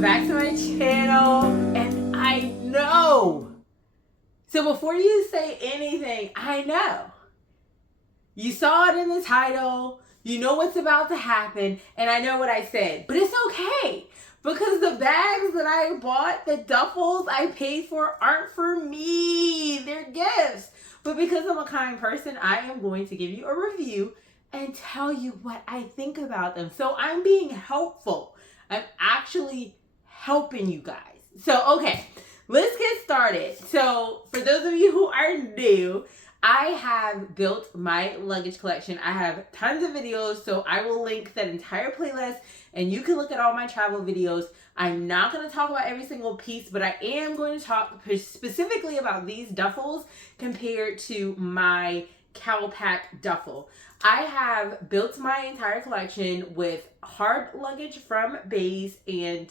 welcome back to my channel. And I know, so before you say anything, I know you saw it in the title, you know what's about to happen, and I know what I said, but it's okay, because the bags that I bought, the duffels I paid for, aren't for me, they're gifts. But because I'm a kind person, I am going to give you a review and tell you what I think about them. So I'm being helpful. I'm actually helping you guys. So, okay, let's get started. So, for those of you who are new, I have built my luggage collection. I have tons of videos, so I will link that entire playlist and you can look at all my travel videos. I'm not going to talk about every single piece, but I am going to talk specifically about these duffels compared to my Calpak duffel. I have built my entire collection with hard luggage from Beige and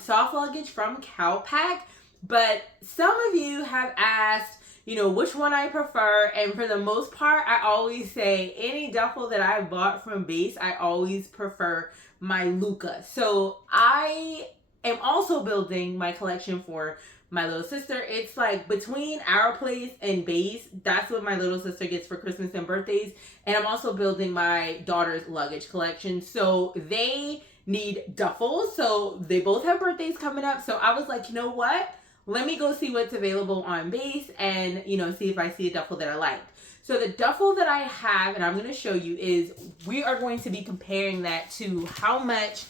soft luggage from Calpak. But some of you have asked, which one I prefer. And for the most part, I always say any duffel that I bought from Beige, I always prefer my Luca. So I am also building my collection for my little sister. It's like between our place and Beige, that's what my little sister gets for Christmas and birthdays. And I'm also building my daughter's luggage collection. So they need duffels. So they both have birthdays coming up. So I was like, you know what? Let me go see what's available on Beige and, see if I see a duffel that I like. So the duffel that I have, and I'm going to show you, is we are going to be comparing that to how much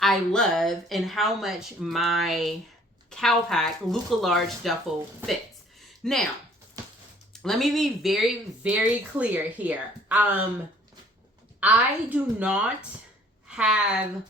I love and how much my Calpak Luca large duffel fits. Now, let me be very, very clear here. I do not have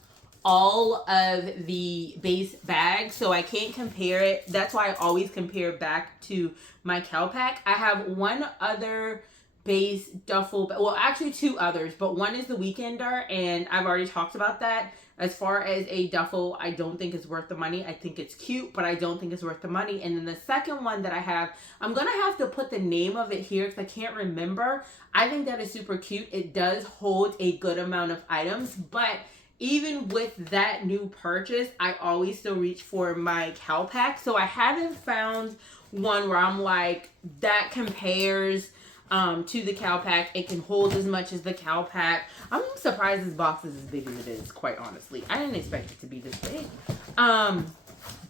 all of the base bags, so I can't compare it. That's why I always compare back to my Calpak. I have one other base duffel, well, actually two others, but one is the Weekender, and I've already talked about that. As far as a duffel, I don't think it's worth the money. I think it's cute, but I don't think it's worth the money. And then the second one that I have, I'm going to have to put the name of it here because I can't remember. I think that is super cute. It does hold a good amount of items, but even with that new purchase, I always still reach for my Calpak. So I haven't found one where I'm like, that compares to the Calpak. It can hold as much as the Calpak. I'm surprised this box is as big as it is, quite honestly. I didn't expect it to be this big.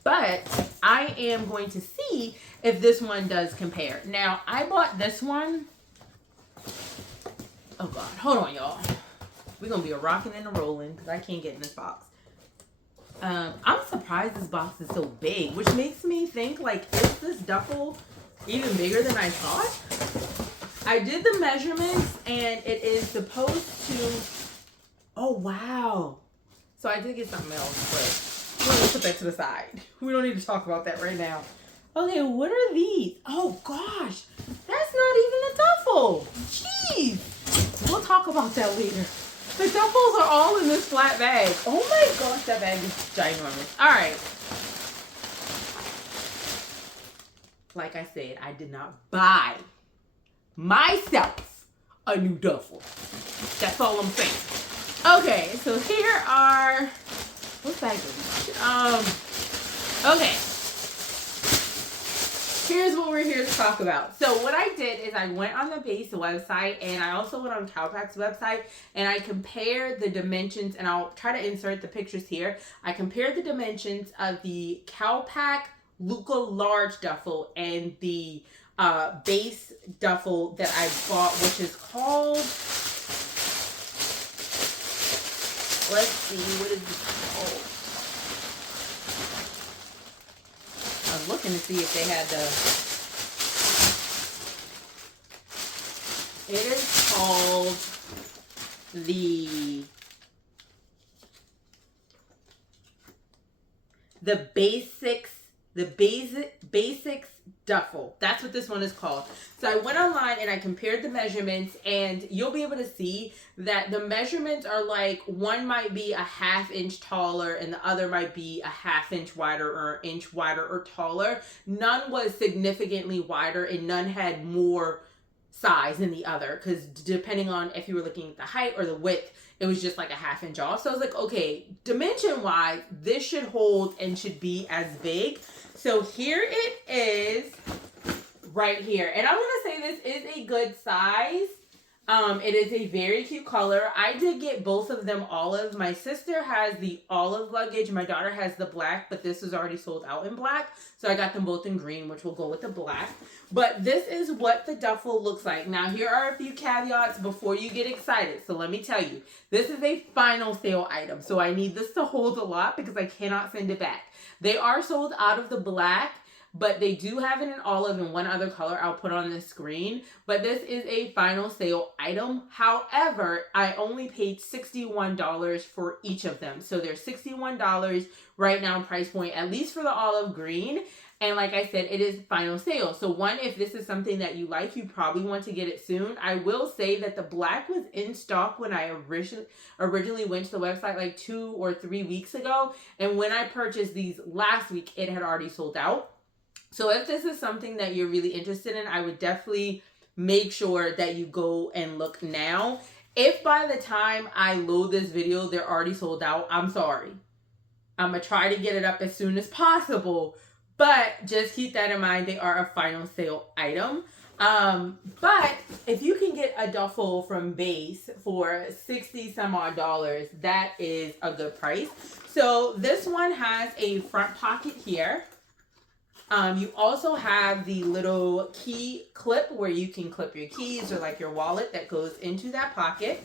But I am going to see if this one does compare. Now, I bought this one. Oh God, hold on, y'all. We're going to be a rocking and a rolling because I can't get in this box. I'm surprised this box is so big, which makes me think, like, is this duffel even bigger than I thought? I did the measurements, and it is supposed to... Oh, wow. So I did get something else, but we're going to put that to the side. We don't need to talk about that right now. Okay, what are these? Oh, gosh. That's not even a duffel. Jeez. We'll talk about that later. The duffels are all in this flat bag. Oh my gosh, that bag is ginormous. All right. Like I said, I did not buy myself a new duffel. That's all I'm saying. Okay, so here are, what bag is this? Okay. Here's what we're here to talk about. So what I did is I went on the Beige website, and I also went on Calpak's website, and I compared the dimensions, and I'll try to insert the pictures here. I compared the dimensions of the Calpak Luca large duffel and the Beige duffel that I bought, which is called, let's see, what is this called? I was looking to see if they had it is called the BÉISics duffel. That's what this one is called. So I went online and I compared the measurements, and you'll be able to see that the measurements are like, one might be a ½ inch taller and the other might be a ½ inch wider or an inch wider or taller. None was significantly wider and none had more size in the other, because depending on if you were looking at the height or the width, it was just like a 1/2 inch off. So I was like, okay, dimension wise, this should hold and should be as big. So here it is right here. And I'm going to say this is a good size. It is a very cute color. I did get both of them olive. My sister has the olive luggage. My daughter has the black, but this is already sold out in black. So I got them both in green, which will go with the black. But this is what the duffel looks like. Now, here are a few caveats before you get excited. So let me tell you, this is a final sale item. So I need this to hold a lot because I cannot send it back. They are sold out of the black, but they do have it in olive and one other color I'll put on the screen. But this is a final sale item. However, I only paid $61 for each of them. So they're $61 right now price point, at least for the olive green. And like I said, it is final sale. So one, if this is something that you like, you probably want to get it soon. I will say that the black was in stock when I originally went to the website like 2 or 3 weeks ago. And when I purchased these last week, it had already sold out. So if this is something that you're really interested in, I would definitely make sure that you go and look now. If by the time I load this video, they're already sold out, I'm sorry. I'm going to try to get it up as soon as possible. But just keep that in mind. They are a final sale item. But if you can get a duffel from Beis for 60 some odd dollars, that is a good price. So this one has a front pocket here. You also have the little key clip where you can clip your keys or like your wallet that goes into that pocket.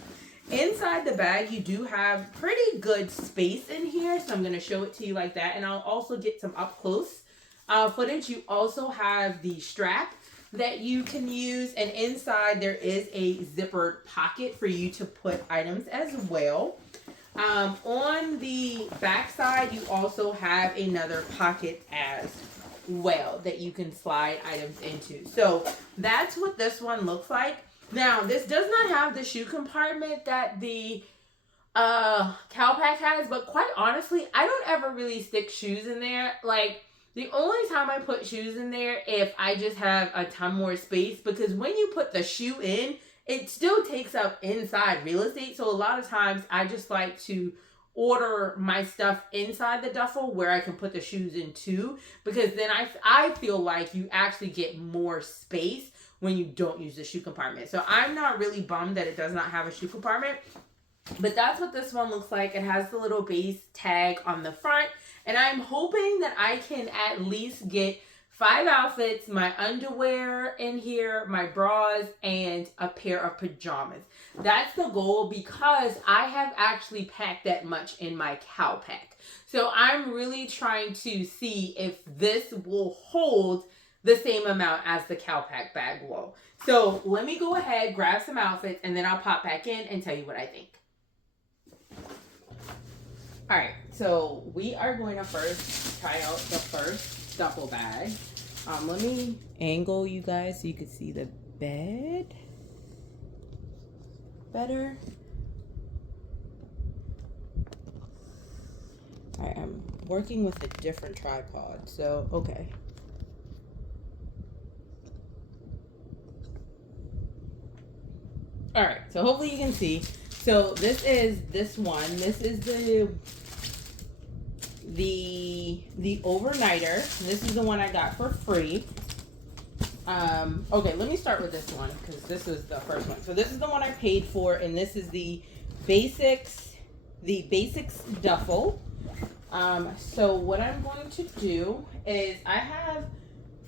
Inside the bag, you do have pretty good space in here. So I'm going to show it to you like that. And I'll also get some up close footage. You also have the strap that you can use. And inside there is a zippered pocket for you to put items as well. On the back side, you also have another pocket as well that you can slide items into. So that's what this one looks like. Now, this does not have the shoe compartment that the Calpak has, but quite honestly, I don't ever really stick shoes in there. Like, the only time I put shoes in there if I just have a ton more space, because when you put the shoe in, it still takes up inside real estate. So a lot of times I just like to order my stuff inside the duffel where I can put the shoes in too, because then I feel like you actually get more space when you don't use the shoe compartment. So I'm not really bummed that it does not have a shoe compartment, but that's what this one looks like. It has the little base tag on the front, and I'm hoping that I can at least get 5 outfits, my underwear in here, my bras, and a pair of pajamas. That's the goal, because I have actually packed that much in my Calpak. So I'm really trying to see if this will hold the same amount as the Calpak bag will. So let me go ahead, grab some outfits, and then I'll pop back in and tell you what I think. All right, so we are going to first try out the first duffel bag. Let me angle you guys so you can see the bed better. All right, I'm working with a different tripod, so okay. All right, so hopefully you can see. So this is this one. This is the overnighter. This is the one I got for free. Okay, let me start with this one because this is the first one. So this is the one I paid for, and this is the BÉISics duffel. So what I'm going to do is I have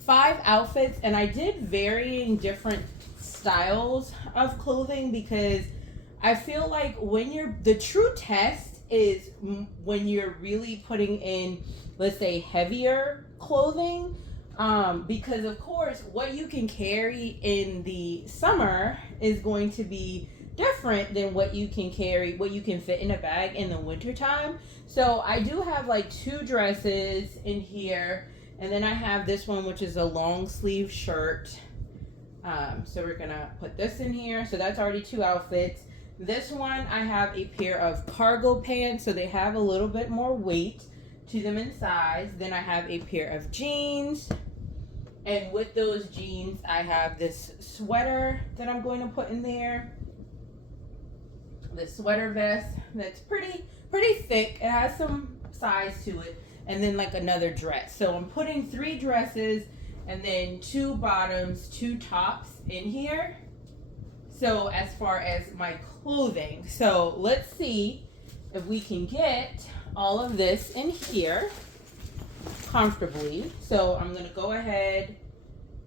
5 outfits, and I did varying different styles of clothing because I feel like the true test is when you're really putting in, let's say, heavier clothing, because of course what you can carry in the summer is going to be different than what you can fit in a bag in the wintertime. So I do have like 2 dresses in here, and then I have this one, which is a long sleeve shirt. So we're gonna put this in here. So that's already 2 outfits. This one, I have a pair of cargo pants, so they have a little bit more weight to them in size. Then I have a pair of jeans. And with those jeans, I have this sweater that I'm going to put in there. This sweater vest that's pretty thick. It has some size to it. And then like another dress. So I'm putting 3 dresses and then 2 bottoms, 2 tops in here. So as far as my clothing. So let's see if we can get all of this in here comfortably. So I'm going to go ahead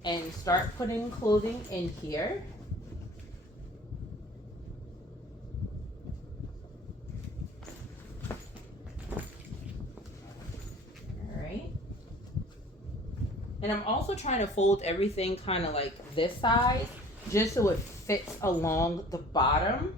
and start putting clothing in here. And I'm also trying to fold everything kind of like this side, just so it fits along the bottom.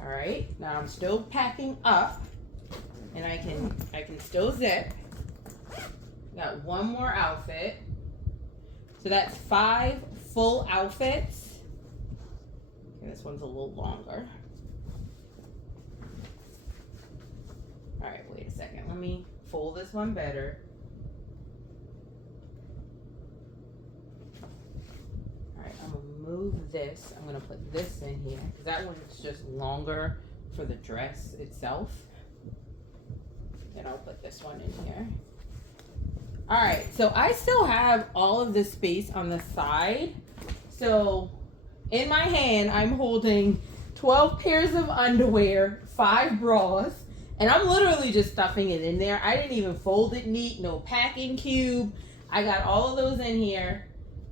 All right, now I'm still packing up, and I can still zip. Got one more outfit. So that's 5 full outfits. Okay, this one's a little longer. All right, wait a second. Let me fold this one better. All right, I'm gonna move this. I'm gonna put this in here because that one's just longer for the dress itself. Then I'll put this one in here. All right, so I still have all of this space on the side. So in my hand, I'm holding 12 pairs of underwear, 5 bras, and I'm literally just stuffing it in there. I didn't even fold it neat, no packing cube. I got all of those in here.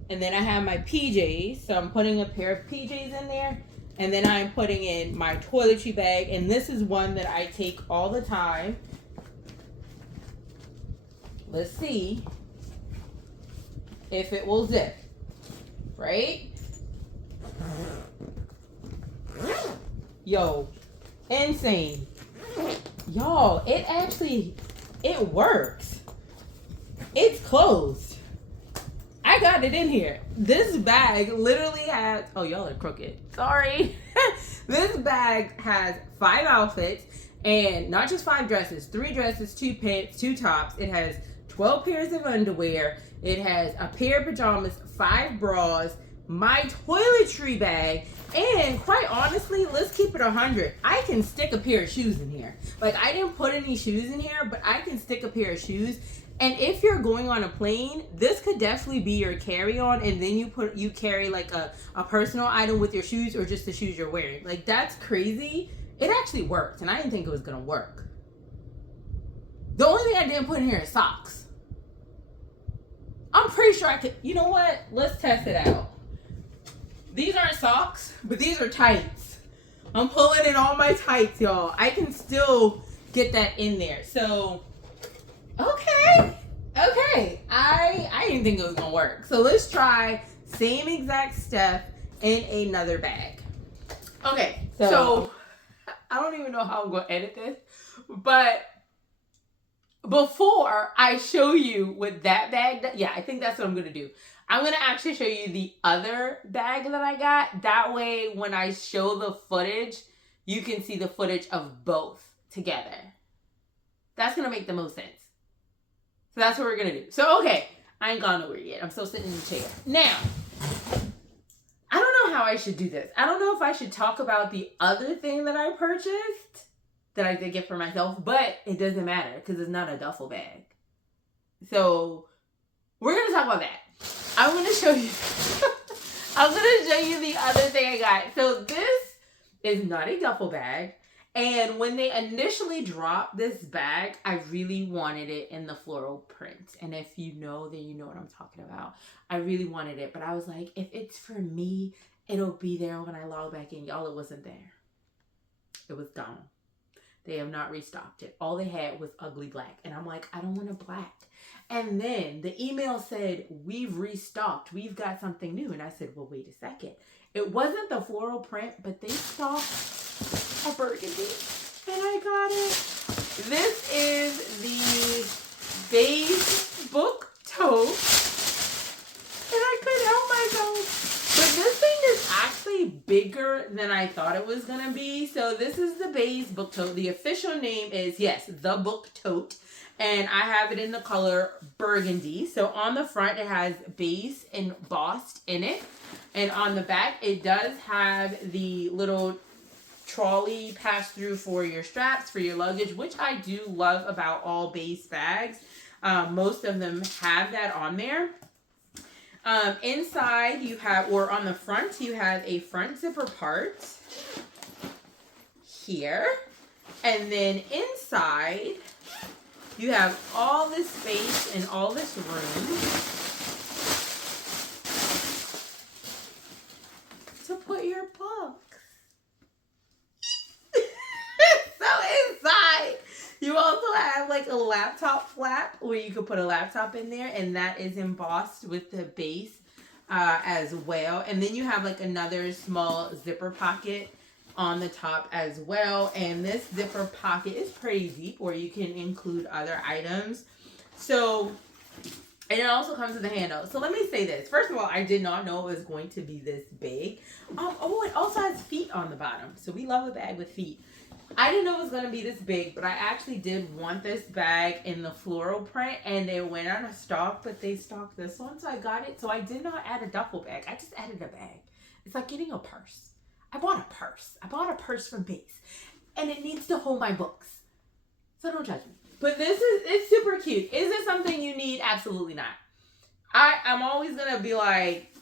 And then I have my PJs, so I'm putting a pair of PJs in there. And then I'm putting in my toiletry bag, and this is one that I take all the time. Let's see if it will zip, right? Yo, insane. Y'all, it works. It's closed. I got it in here. This bag literally has, oh, y'all are crooked. Sorry. This bag has 5 outfits, and not just 5 dresses, 3 dresses, 2 pants, 2 tops. It has 12 pairs of underwear. It has a pair of pajamas, 5 bras, my toiletry bag, and quite honestly, let's keep it 100. I can stick a pair of shoes in here. Like, I didn't put any shoes in here, but I can stick a pair of shoes. And if you're going on a plane, this could definitely be your carry-on, and then you carry like a personal item with your shoes or just the shoes you're wearing. Like, that's crazy. It actually worked, and I didn't think it was gonna work. The only thing I didn't put in here is socks. I'm pretty sure I could, you know what? Let's test it out. These aren't socks, but these are tights. I'm pulling in all my tights, y'all. I can still get that in there. So, okay. I didn't think it was gonna work. So let's try same exact step in another bag. Okay, so I don't even know how I'm gonna edit this, but before I show you with that bag, yeah, I think that's what I'm gonna do. I'm gonna actually show you the other bag that I got. That way, when I show the footage, you can see the footage of both together. That's gonna make the most sense. So that's what we're gonna do. So, okay, I ain't gone nowhere yet. I'm still sitting in the chair. Now, I don't know how I should do this. I don't know if I should talk about the other thing that I purchased that I did get for myself, but it doesn't matter because it's not a duffel bag. So we're going to talk about that. I'm going to show you. I'm going to show you the other thing I got. So this is not a duffel bag. And when they initially dropped this bag, I really wanted it in the floral print. And if you know, then you know what I'm talking about. I really wanted it. But I was like, if it's for me, it'll be there when I log back in. Y'all, it wasn't there. It was gone. They have not restocked it. All they had was ugly black. And I'm like, I don't want a black. And then the email said, we've restocked. We've got something new. And I said, well, wait a second. It wasn't the floral print, but they stocked a burgundy. And I got it. This is the Beige book Tote. And I couldn't help myself. bigger than I thought it was gonna be. So this is the Beige book tote. The official name is, yes, the book tote. And I have it in the color Burgundy. So on the front, it has Beige embossed in it. And on the back, it does have the little trolley pass through for your straps, for your luggage, which I do love about all Beige bags. Most of them have that on there. Inside you have, or on the front, you have a front zipper part here. And then inside, you have all this space and all this room to put your books. So inside, you also have like a laptop flap where you could put a laptop in there, and that is embossed with the base as well. And then you have like another small zipper pocket on the top as well. And this zipper pocket is pretty deep where you can include other items. So, and it also comes with a handle. So let me say this. First of all, I did not know it was going to be this big. Oh, it also has feet on the bottom. So we love a bag with feet. I didn't know it was going to be this big, but I actually did want this bag in the floral print, and they went out of stock, but they stocked this one, so I got it. So I did not add a duffel bag. I just added a bag. It's like getting a purse. I bought a purse. I bought a purse from Beis, and it needs to hold my books. So don't judge me. But it's super cute. Is it something you need? Absolutely not. I'm always going to be like,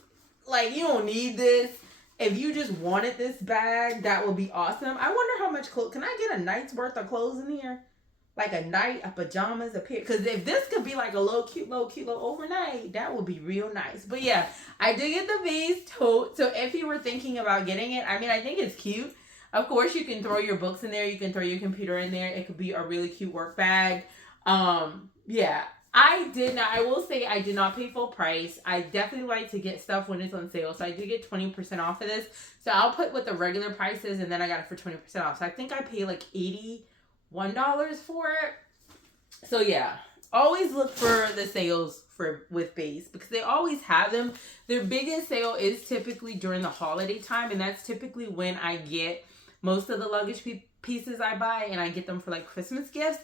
you don't need this. If you just wanted this bag, that would be awesome. I wonder how much clothes. Can I get a night's worth of clothes in here? Like a night, a pajamas, a pair. Because if this could be like a little cute overnight, that would be real nice. But yeah, I did get the Beige tote. So if you were thinking about getting it, I mean, I think it's cute. Of course, you can throw your books in there. You can throw your computer in there. It could be a really cute work bag. Yeah. I will say I did not pay full price. I definitely like to get stuff when it's on sale. So I did get 20% off of this. So I'll put what the regular price is, and then I got it for 20% off. So I think I paid like $81 for it. So yeah, always look for the sales with Beis because they always have them. Their biggest sale is typically during the holiday time, and that's typically when I get most of the luggage pieces I buy, and I get them for like Christmas gifts.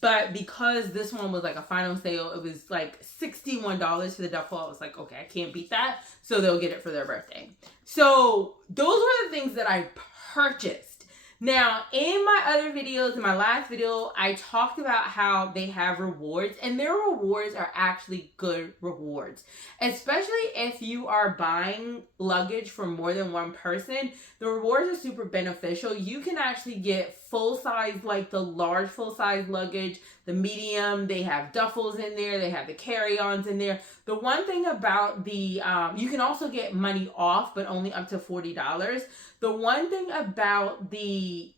But because this one was like a final sale, it was like $61 for the duffel. I was like, okay, I can't beat that. So they'll get it for their birthday. So those were the things that I purchased. Now, in my other videos, in my last video, I talked about how they have rewards, and their rewards are actually good rewards. Especially if you are buying luggage for more than one person, the rewards are super beneficial. You can actually get full size, like the large full size luggage, the medium, they have duffels in there, they have the carry-ons in there. The one thing about the, you can also get money off, but only up to $40. The one thing about the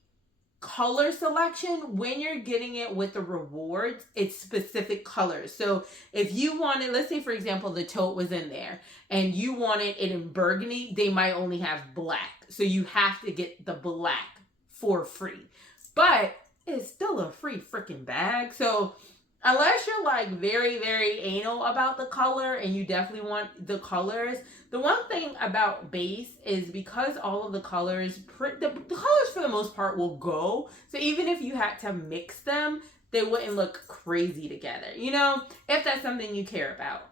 color selection, when you're getting it with the rewards, it's specific colors. So if you wanted, let's say for example, the tote was in there and you wanted it in burgundy, they might only have black. So you have to get the black for free. But it's still a free freaking bag. So unless you're like very, very anal about the color and you definitely want the colors, the one thing about Beis is because all of the colors, the colors for the most part will go. So even if you had to mix them, they wouldn't look crazy together, you know, if that's something you care about.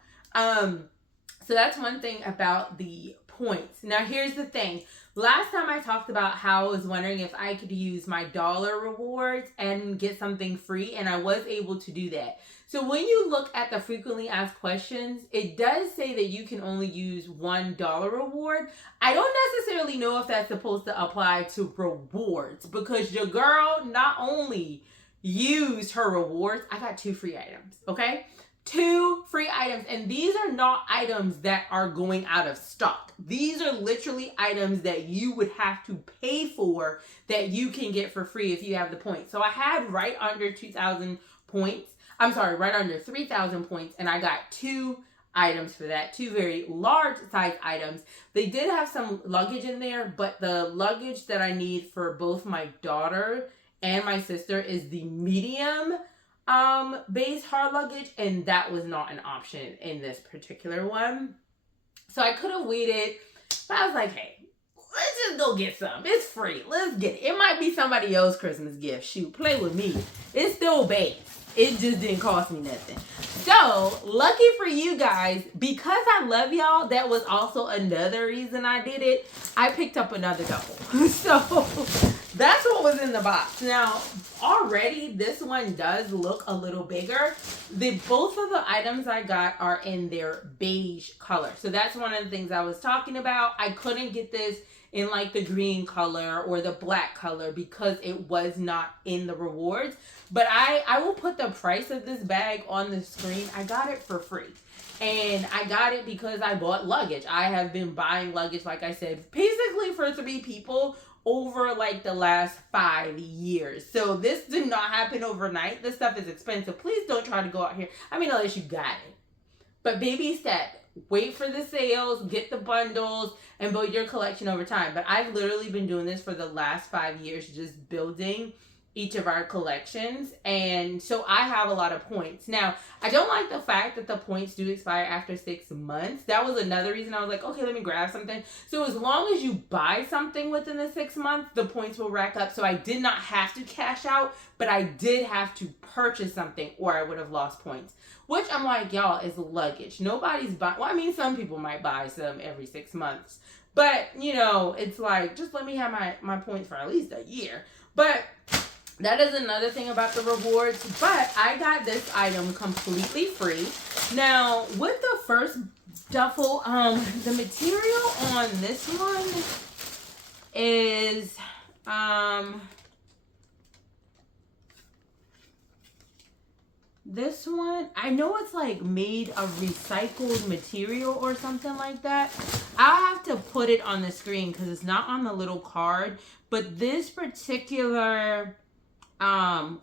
So that's one thing about the points. Now here's the thing. Last time I talked about how I was wondering if I could use my dollar rewards and get something free, and I was able to do that. So when you look at the frequently asked questions, it does say that you can only use $1 reward. I don't necessarily know if that's supposed to apply to rewards because your girl not only used her rewards, I got 2 free items, okay? 2 free items, and these are not items that are going out of stock. These are literally items that you would have to pay for that you can get for free if you have the points. So I had right under 2,000 points. I'm sorry, right under 3,000 points, and I got 2 items for that, 2 very large size items. They did have some luggage in there, but the luggage that I need for both my daughter and my sister is the medium Beis hard luggage, and that was not an option in this particular one. So I could have waited, but I was like, hey, let's just go get some. It's free. Let's get it. It might be somebody else's Christmas gift. Shoot, play with me. It's still Beige. It just didn't cost me nothing. So, lucky for you guys, because I love y'all, that was also another reason I did it. I picked up another duffel. So, that's what was in the box. Now, already this one does look a little bigger. Both of the items I got are in their beige color. So, that's one of the things I was talking about. I couldn't get this in like the green color or the black color because it was not in the rewards. But I will put the price of this bag on the screen. I got it for free. And I got it because I bought luggage. I have been buying luggage, like I said, basically for 3 people over like the last 5 years. So this did not happen overnight. This stuff is expensive. Please don't try to go out here. I mean, unless you got it. But baby step. Wait for the sales, get the bundles, and build your collection over time. But I've literally been doing this for the last 5 years, just building each of our collections. And so I have a lot of points. Now, I don't like the fact that the points do expire after 6 months. That was another reason I was like, okay, let me grab something. So as long as you buy something within the 6 months, the points will rack up. So I did not have to cash out, but I did have to purchase something or I would have lost points. Which I'm like, y'all, is luggage. Nobody's buying. Well, I mean, some people might buy some every 6 months. But, you know, it's like, just let me have my points for at least a year. But that is another thing about the rewards. But I got this item completely free. Now, with the first duffel, the material on this one is, this one, I know it's like made of recycled material or something like that. I'll have to put it on the screen because it's not on the little card. But this particular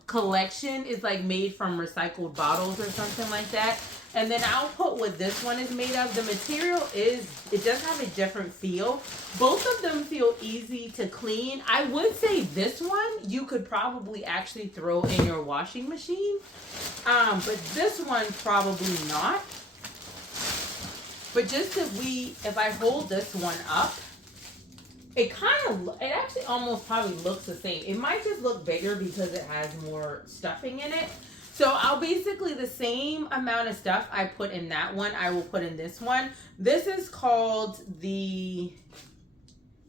collection is like made from recycled bottles or something like that. And then I'll put what this one is made of. The material it does have a different feel. Both of them feel easy to clean. I would say this one you could probably actually throw in your washing machine. But this one probably not. But just if I hold this one up, it actually almost probably looks the same. It might just look bigger because it has more stuffing in it. So I'll basically, the same amount of stuff I put in that one, I will put in this one. This is called the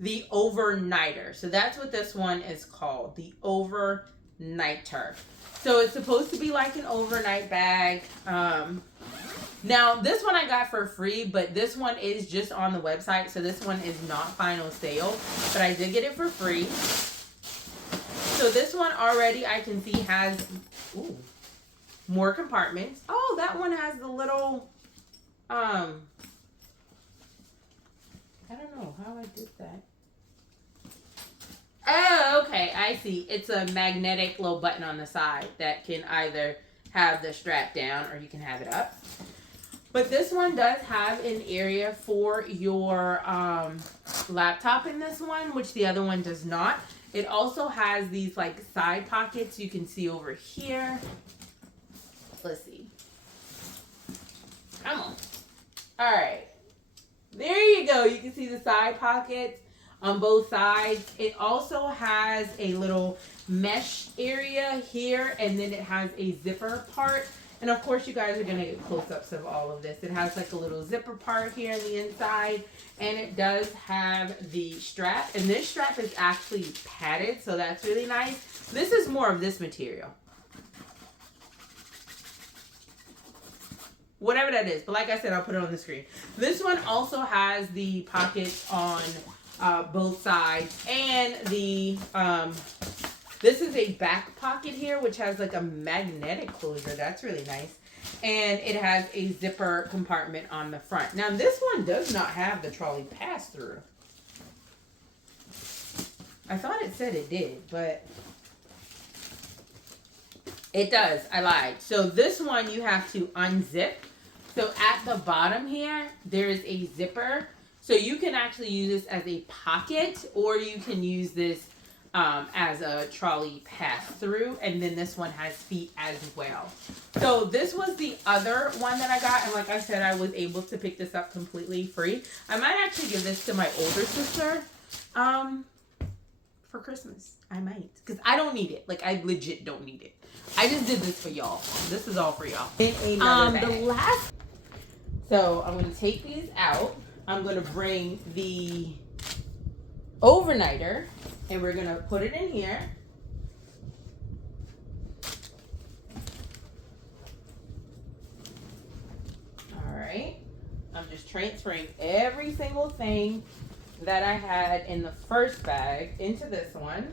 Overnighter. So that's what this one is called, the Overnighter. So it's supposed to be like an overnight bag. Now, this one I got for free, but this one is just on the website. So this one is not final sale, but I did get it for free. So this one already I can see has more compartments. Oh, that one has the little, I don't know how I did that. Oh, okay, I see. It's a magnetic little button on the side that can either have the strap down or you can have it up. But this one does have an area for your laptop in this one, which the other one does not. It also has these like side pockets you can see over here. Let's see. Come on. All right. There you go. You can see the side pockets on both sides. It also has a little mesh area here, and then it has a zipper part. And of course, you guys are going to get close-ups of all of this. It has like a little zipper part here on the inside, and it does have the strap. And this strap is actually padded, so that's really nice. This is more of this material. Whatever that is. But like I said, I'll put it on the screen. This one also has the pockets on both sides. And the this is a back pocket here, which has like a magnetic closure. That's really nice. And it has a zipper compartment on the front. Now, this one does not have the trolley pass-through. I thought it said it did, but it does. I lied. So this one you have to unzip. So at the bottom here, there is a zipper. So you can actually use this as a pocket, or you can use this as a trolley pass-through. And then this one has feet as well. So this was the other one that I got. And like I said, I was able to pick this up completely free. I might actually give this to my older sister For Christmas, I might, because I don't need it. Like, I legit don't need it. I just did this for y'all. This is all for y'all. The last. So I'm gonna take these out. I'm gonna bring the overnighter, and we're gonna put it in here. All right. I'm just transferring every single thing that I had in the first bag into this one.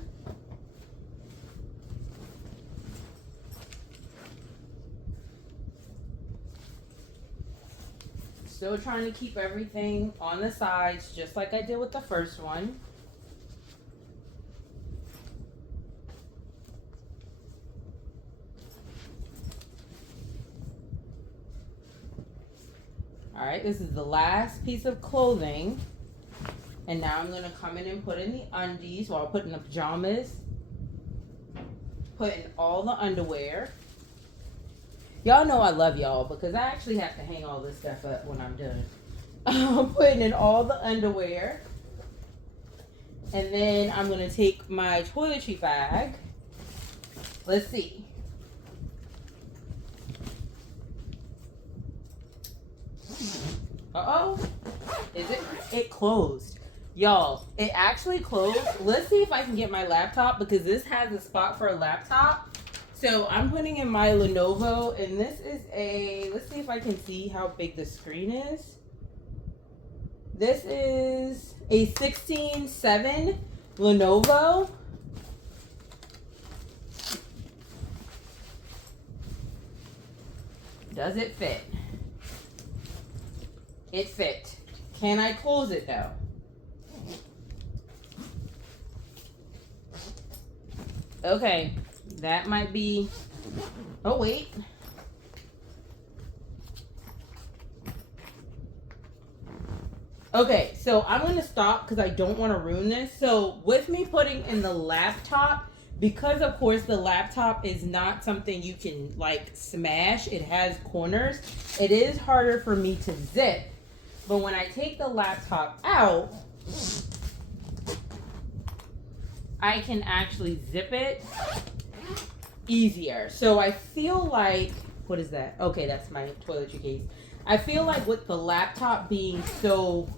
Still trying to keep everything on the sides just like I did with the first one. All right, this is the last piece of clothing. And now I'm gonna come in and put in the undies while putting the pajamas. Put in all the underwear. Y'all know I love y'all because I actually have to hang all this stuff up when I'm done. I'm putting in all the underwear. And then I'm gonna take my toiletry bag. Let's see. Uh-oh. Is it? It closed. Y'all, it actually closed. Let's see if I can get my laptop because this has a spot for a laptop. So I'm putting in my Lenovo, and this is a, let's see if I can see how big the screen is. This is a 16:7 Lenovo. Does it fit? It fit. Can I close it though? Okay, that might be, oh wait. Okay, so I'm gonna stop because I don't want to ruin this. So with me putting in the laptop, because of course the laptop is not something you can like smash, it has corners, it is harder for me to zip. But when I take the laptop out, I can actually zip it easier. So I feel like, what is that? Okay, that's my toiletry case. I feel like with the laptop being so,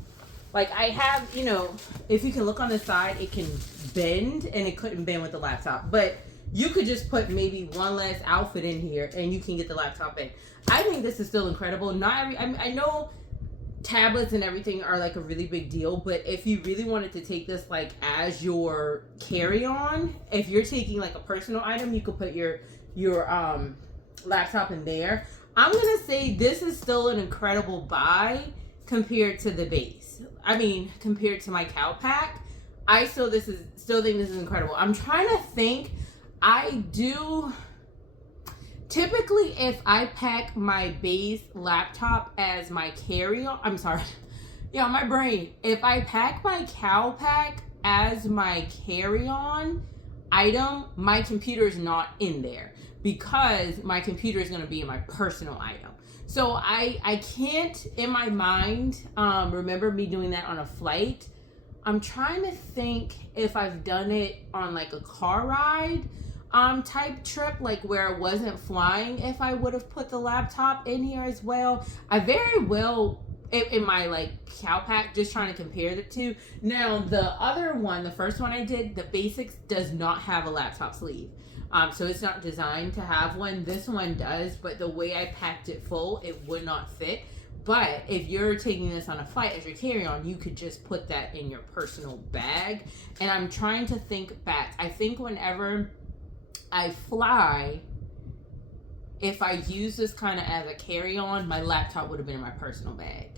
like I have, you know, if you can look on the side, it can bend, and it couldn't bend with the laptop. But you could just put maybe one less outfit in here and you can get the laptop in. I think this is still incredible. Not every, I know tablets and everything are like a really big deal, but if you really wanted to take this like as your carry-on, if you're taking like a personal item, you could put your laptop in there. I'm gonna say this is still an incredible buy compared to the base. I mean, compared to my Calpak, I still think this is incredible. I'm trying to think. I do typically, if I pack my base laptop as my carry-on, I'm sorry, yeah, my brain. If I pack my Calpak as my carry-on item, my computer is not in there because my computer is going to be in my personal item. So I can't, in my mind, remember me doing that on a flight. I'm trying to think if I've done it on like a car ride type trip, like where I wasn't flying, if I would have put the laptop in here as well. I very well, in my like Calpak, just trying to compare the two. Now the other one, the first one I did, the BÉISics does not have a laptop sleeve. So it's not designed to have one. This one does, but the way I packed it full, it would not fit. But if you're taking this on a flight as your carry-on, you could just put that in your personal bag. And I'm trying to think back. I think whenever I fly, if I use this kind of as a carry-on, my laptop would have been in my personal bag.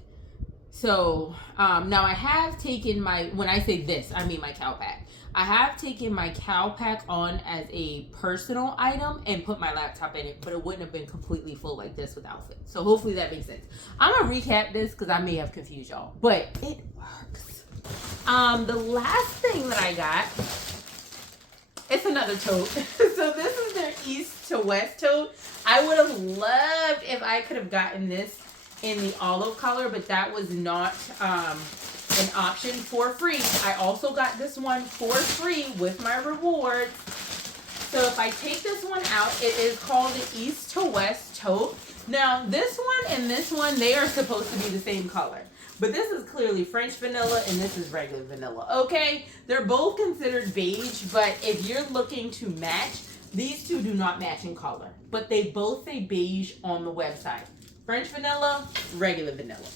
So now I have taken my, when I say this, I mean my Calpak. I have taken my Calpak on as a personal item and put my laptop in it, but it wouldn't have been completely full like this with outfits. So hopefully that makes sense. I'm gonna recap this because I may have confused y'all, but it works. The last thing that I got, it's another tote. So this is their East to West tote. I would have loved if I could have gotten this in the olive color, but that was not an option for free. I also got this one for free with my rewards. So if I take this one out, it is called the East to West Tote. Now, this one and this one, they are supposed to be the same color. But this is clearly French vanilla and this is regular vanilla, okay? They're both considered beige, but if you're looking to match, these two do not match in color. But they both say beige on the website. French vanilla, regular vanilla.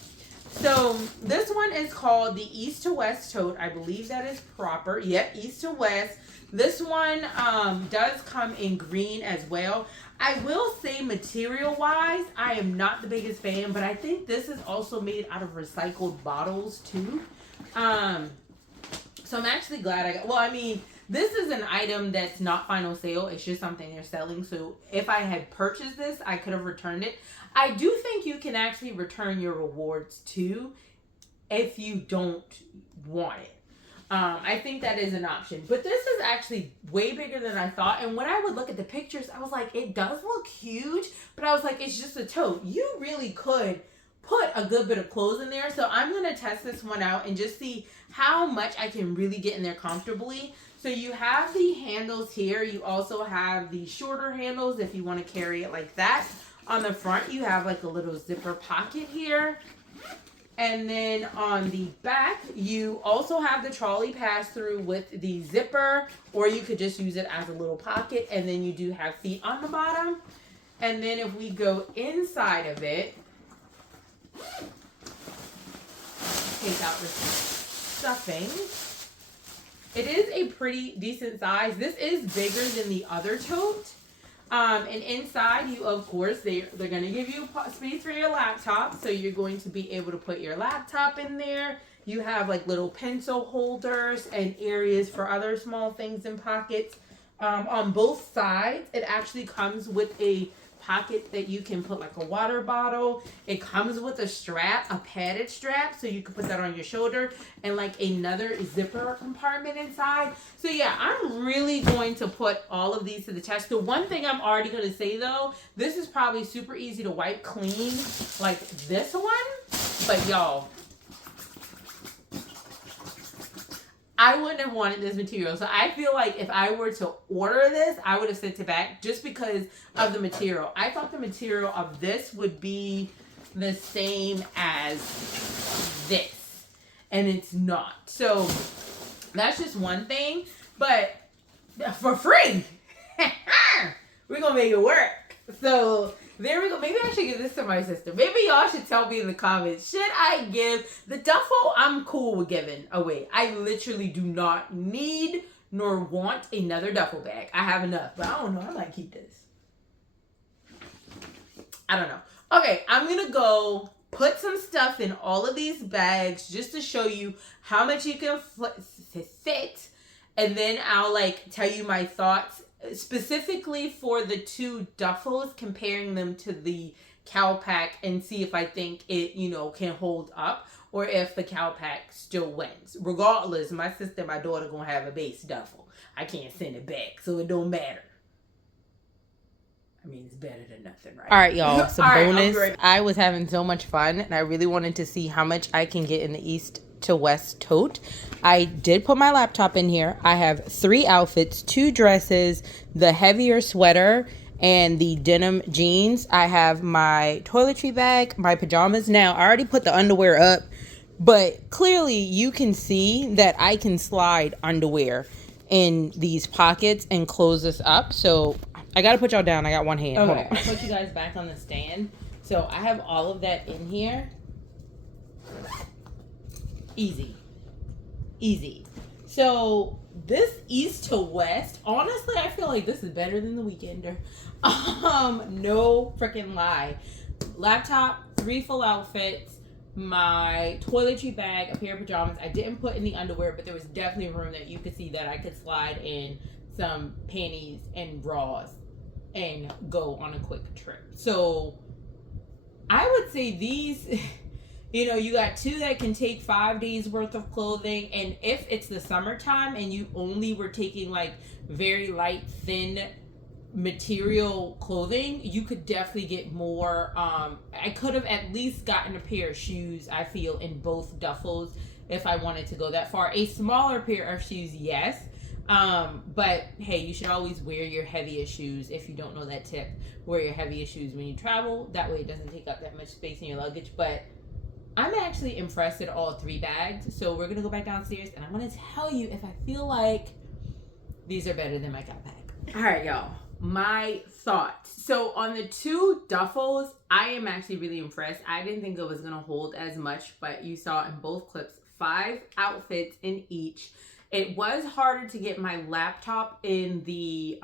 So this one is called the East to West Tote. I believe that is proper. Yep, East to West. This one does come in green as well. I will say material-wise, I am not the biggest fan, but I think this is also made out of recycled bottles too. So I'm actually glad I got, well, I mean, this is an item that's not final sale. It's just something they're selling. So if I had purchased this, I could have returned it. I do think you can actually return your rewards too if you don't want it. I think that is an option. But this is actually way bigger than I thought. And when I would look at the pictures, I was like, it does look huge. But I was like, it's just a tote. You really could put a good bit of clothes in there. So I'm going to test this one out and just see how much I can really get in there comfortably. So you have the handles here. You also have the shorter handles if you want to carry it like that. On the front, you have like a little zipper pocket here. And then on the back, you also have the trolley pass-through with the zipper, or you could just use it as a little pocket. And then you do have feet on the bottom. And then if we go inside of it, take out the stuffing. It is a pretty decent size. This is bigger than the other tote. And inside, you, of course, they're going to give you space for your laptop. So you're going to be able to put your laptop in there. You have like little pencil holders and areas for other small things and pockets. On both sides, it actually comes with a pocket that you can put like a water bottle. It comes with a strap, a padded strap, so you can put that on your shoulder, and like another zipper compartment inside. So yeah, I'm really going to put all of these to the test. The one thing I'm already going to say though, this is probably super easy to wipe clean like this one, but y'all, I wouldn't have wanted this material. So I feel like if I were to order this, I would have sent it back just because of the material. I thought the material of this would be the same as this, and it's not. So that's just one thing, but for free, we're going to make it work. So there we go. Maybe I should give this to my sister. Maybe y'all should tell me in the comments. Should I give the duffel? I'm cool with giving away. I literally do not need nor want another duffel bag. I have enough, but I don't know. I might keep this. I don't know. Okay, I'm going to go put some stuff in all of these bags just to show you how much you can fit. And then I'll like tell you my thoughts specifically for the two duffels, comparing them to the Calpak, and see if I think it, you know, can hold up or if the Calpak still wins. Regardless, my sister and my daughter gonna have a base duffel. I can't send it back, so it don't matter. I mean, it's better than nothing, right? All right, y'all. Some bonus. I was having so much fun, and I really wanted to see how much I can get in the East to West tote. I did put my laptop in here. I have 3 outfits, 2 dresses, the heavier sweater, and the denim jeans. I have my toiletry bag, my pajamas. Now, I already put the underwear up, but clearly you can see that I can slide underwear in these pockets and close this up. So I gotta put y'all down. I got one hand. Okay. Hold on. I'll put you guys back on the stand. So I have all of that in here. Easy. So this East to West, honestly, I feel like this is better than the Weekender. No freaking lie. Laptop, 3 full outfits, my toiletry bag, a pair of pajamas. I didn't put in the underwear, but there was definitely room that you could see that I could slide in some panties and bras and go on a quick trip. So I would say these, you know, you got 2 that can take 5 days worth of clothing. And if it's the summertime and you only were taking like very light, thin material clothing, you could definitely get more. I could have at least gotten a pair of shoes, I feel, in both duffels if I wanted to go that far. A smaller pair of shoes, yes. But hey, you should always wear your heaviest shoes. If you don't know that tip, wear your heaviest shoes when you travel. That way it doesn't take up that much space in your luggage. But I'm actually impressed at all 3 bags. So we're going to go back downstairs and I want to tell you if I feel like these are better than my Calpak. All right, y'all. My thoughts. So on the 2 duffels, I am actually really impressed. I didn't think it was going to hold as much, but you saw in both clips, 5 outfits in each. It was harder to get my laptop in the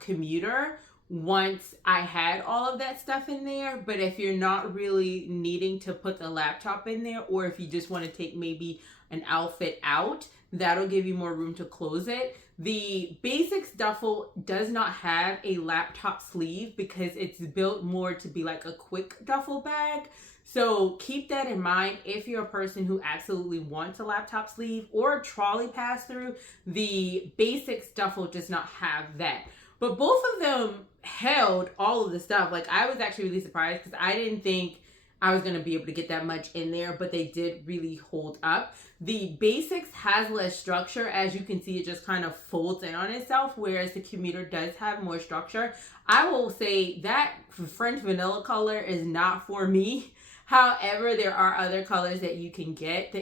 commuter once I had all of that stuff in there. But if you're not really needing to put the laptop in there, or if you just want to take maybe an outfit out, that'll give you more room to close it. The BÉISics duffel does not have a laptop sleeve because it's built more to be like a quick duffel bag. So keep that in mind if you're a person who absolutely wants a laptop sleeve or a trolley pass-through. The BÉISics duffel does not have that. But both of them held all of the stuff. Like, I was actually really surprised because I didn't think I was going to be able to get that much in there, but they did really hold up. The BÉISics has less structure. As you can see, it just kind of folds in on itself, whereas the Commuter does have more structure. I will say that French vanilla color is not for me. However, there are other colors that you can get.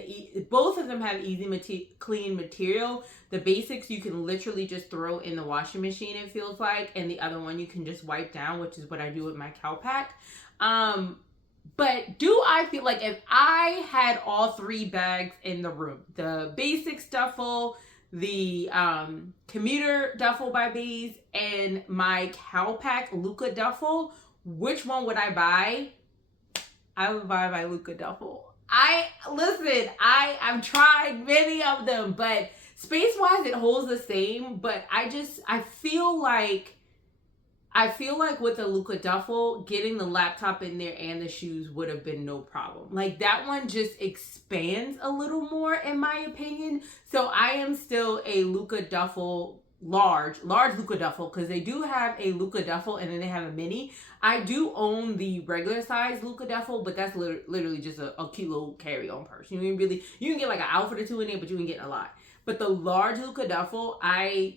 Both of them have easy clean material. The BÉISics you can literally just throw in the washing machine, it feels like, and the other one you can just wipe down, which is what I do with my Calpak. But do I feel like if I had all 3 bags in the room, the BÉISics duffel, the Commuter duffel by Beige, and my Calpak Luca duffel, which one would I buy? I would buy my Luca duffel. I've tried many of them, but space-wise it holds the same, but I feel like with the Luca duffel, getting the laptop in there and the shoes would have been no problem. Like, that one just expands a little more in my opinion. So I am still a Luca duffel, large Luca duffel, because they do have a Luca duffel and then they have a mini. I do own the regular size Luca duffel, but that's literally just a cute little carry-on purse. You can get like an outfit or 2 in there, but you can get a lot. But the large Luca duffel, I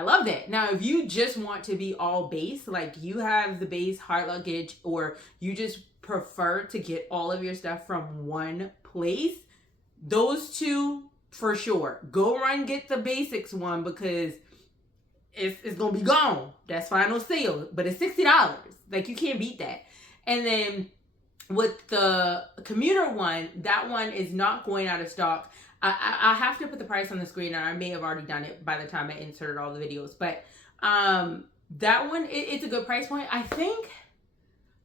love that. Now, if you just want to be all base, like you have the base hard luggage, or you just prefer to get all of your stuff from one place, those 2 for sure. Go run get the BÉISics one because it's gonna be gone. That's final sale, but it's $60. Like, you can't beat that. And then with the Commuter one, that one is not going out of stock. I have to put the price on the screen, and I may have already done it by the time I inserted all the videos. But that one, it's a good price point. I think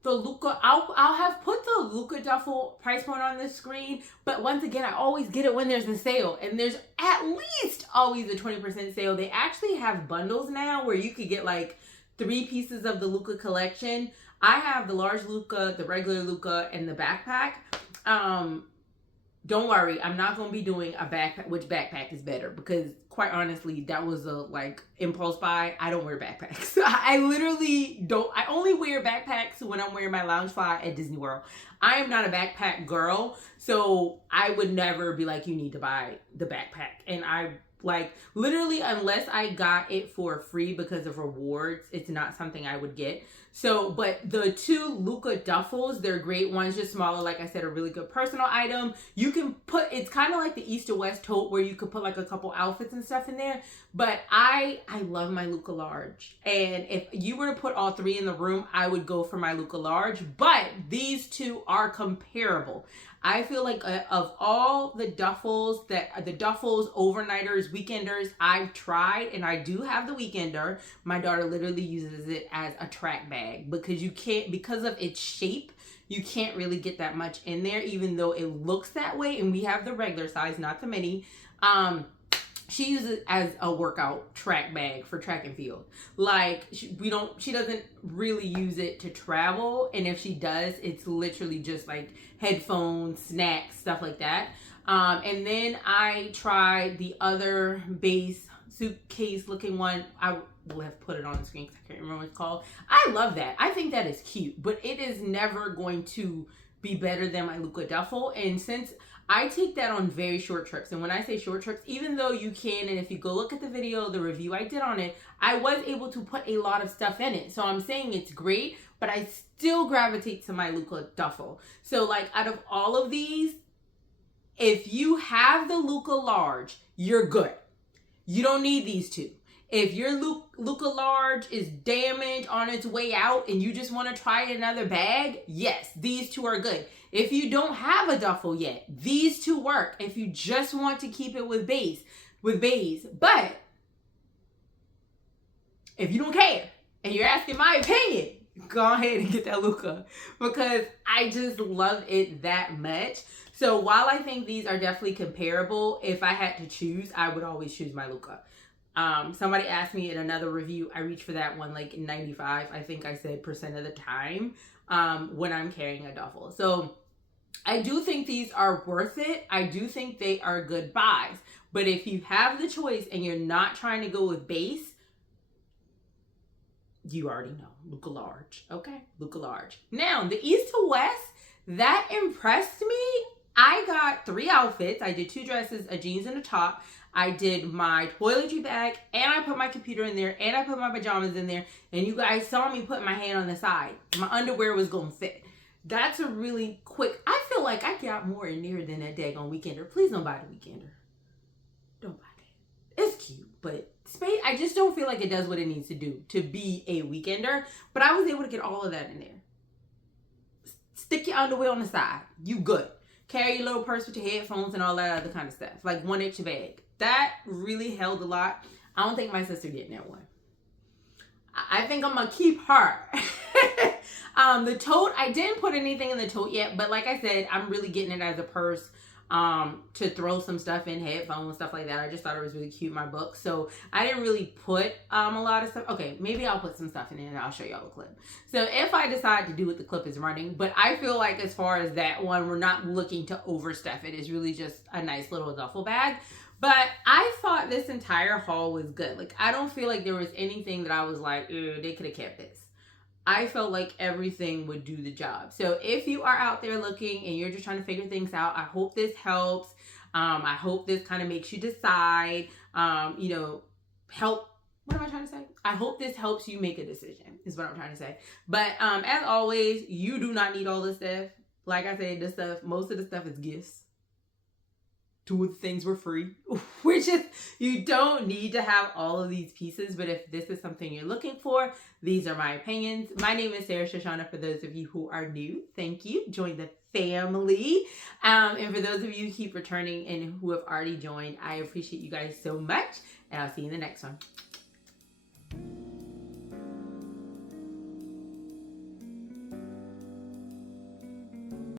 the Luca, I'll have put the Luca duffel price point on the screen. But once again, I always get it when there's a sale. And there's at least always a 20% sale. They actually have bundles now where you could get like 3 pieces of the Luca collection. I have the large Luca, the regular Luca, and the backpack. Don't worry, I'm not going to be doing a backpack, which backpack is better, because quite honestly, that was a impulse buy. I don't wear backpacks. I literally don't. I only wear backpacks when I'm wearing my lounge fly at Disney World. I am not a backpack girl, so I would never be like, you need to buy the backpack. And I literally, unless I got it for free because of rewards, it's not something I would get. So, but the 2 Luca duffels, they're great ones, just smaller. Like I said, a really good personal item. You can put, it's kind of like the East to West tote where you could put like a couple outfits and stuff in there. But I love my Luca large. And if you were to put all 3 in the room, I would go for my Luca large. But these 2 are comparable. I feel like of all the duffels, overnighters, weekenders I've tried, and I do have the weekender. My daughter literally uses it as a track bag because because of its shape, you can't really get that much in there, even though it looks that way. And we have the regular size, not the mini. She uses it as a workout track bag for track and field. Like, she doesn't really use it to travel. And if she does, it's literally just like headphones, snacks, stuff like that. And then I tried the other base suitcase looking one. I will have put it on the screen because I can't remember what it's called. I love that. I think that is cute, but it is never going to be better than my Luca duffel. And since I take that on very short trips. And when I say short trips, even though you can, and if you go look at the video, the review I did on it, I was able to put a lot of stuff in it. So I'm saying it's great, but I still gravitate to my Luca duffel. So like out of all of these, if you have the Luca large, you're good. You don't need these two. If your Luca large is damaged on its way out and you just want to try another bag, yes, these two are good. If you don't have a duffel yet, these two work. If you just want to keep it with Beige. But if you don't care and you're asking my opinion, go ahead and get that Luca because I just love it that much. So while I think these are definitely comparable, if I had to choose, I would always choose my Luca. Somebody asked me in another review, I reach for that one like 95, I think I said % of the time, when I'm carrying a duffel. So I do think these are worth it. I do think they are good buys. But if you have the choice and you're not trying to go with Beige, you already know, Luca large. Okay, Luca large. Now, the east to west, that impressed me. I got 3 outfits. I did 2 dresses, a jeans, and a top. I did my toiletry bag, and I put my computer in there, and I put my pajamas in there, and you guys saw me put my hand on the side. My underwear was going to fit. That's a really quick, I feel like I got more in there than that daggone weekender. Please don't buy the weekender. Don't buy that. It's cute, but space, I just don't feel like it does what it needs to do to be a weekender, but I was able to get all of that in there. Stick your underwear on the side. You good. Carry your little purse with your headphones and all that other kind of stuff. Like 1-inch bag. That really held a lot. I don't think my sister getting that one. I think I'm going to keep her. The tote, I didn't put anything in the tote yet. But like I said, I'm really getting it as a purse to throw some stuff in, headphones, stuff like that. I just thought it was really cute, my book. So I didn't really put a lot of stuff. Okay, maybe I'll put some stuff in it and I'll show y'all the clip. So if I decide to do what the clip is running, but I feel like as far as that one, we're not looking to overstuff it. It's really just a nice little duffel bag. But I thought this entire haul was good. Like, I don't feel like there was anything that I was like, they could have kept this. I felt like everything would do the job. So if you are out there looking and you're just trying to figure things out, I hope this helps. I hope this kind of makes you decide, help. What am I trying to say? I hope this helps you make a decision is what I'm trying to say. But as always, you do not need all this stuff. Like I said, most of the stuff is gifts. 2 of the things were free, which is, you don't need to have all of these pieces, but if this is something you're looking for, these are my opinions. My name is Sho'Shanna. For those of you who are new, thank you. Join the family. And for those of you who keep returning and who have already joined, I appreciate you guys so much, and I'll see you in the next one.